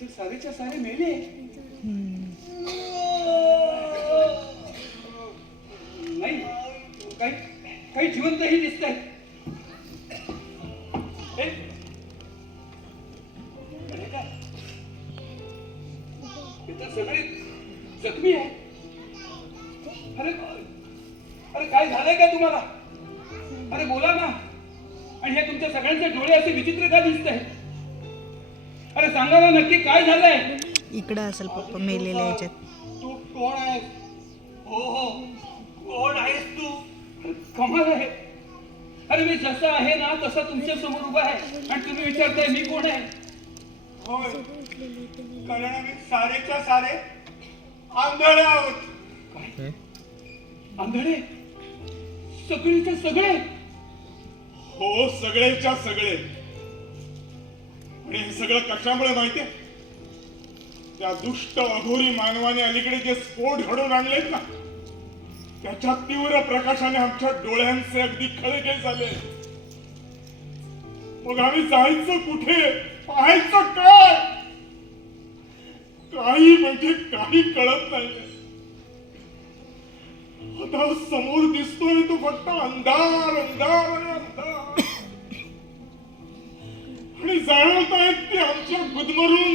ते सारेच्या सारे मेले. नाही, काही काही जिवंतही दिसत आहे. तर सगळे जखमी आहे. अरे अरे काय झालंय का तुम्हाला? अरे बोला ना. आणि हे तुमच्या सगळ्यांचे डोळे असे विचित्र का दिसत आहे? अरे सांगा ना नक्की काय झालंय? इकडे असेल पप्पा मेलेल्या याच्यात. तू कोण आहेस? हो हो, कोण आहेस तू? कमाल आहे. अरे मी जसा आहे ना तसा तुमच्या समोर उभा आहे आणि तुम्ही विचारताय मी कोण आहे? होय, कारण आम्ही सारेच्या सारे आंधळे आहोत. काय आंधळे? सगळेच्या सगळे? हो, सगळेच्या सगळे. आणि हे सगळं कशामुळे माहितीये? त्या दुष्ट अघोरी मानवाने अलीकडे जे स्फोट घडवून आणलेत ना, त्याच्या तीव्र प्रकाशाने आमच्या डोळ्यांचे अगदी खळगे झाले. मग आम्ही जायचं कुठे? पाहायचं काय? काही म्हणजे काही कळत नाही. आता समोर दिसतोय तो फक्त अंधार अंधार आणि अंधार. आणि जाणवत आहेत ते आमच्या गुदमरून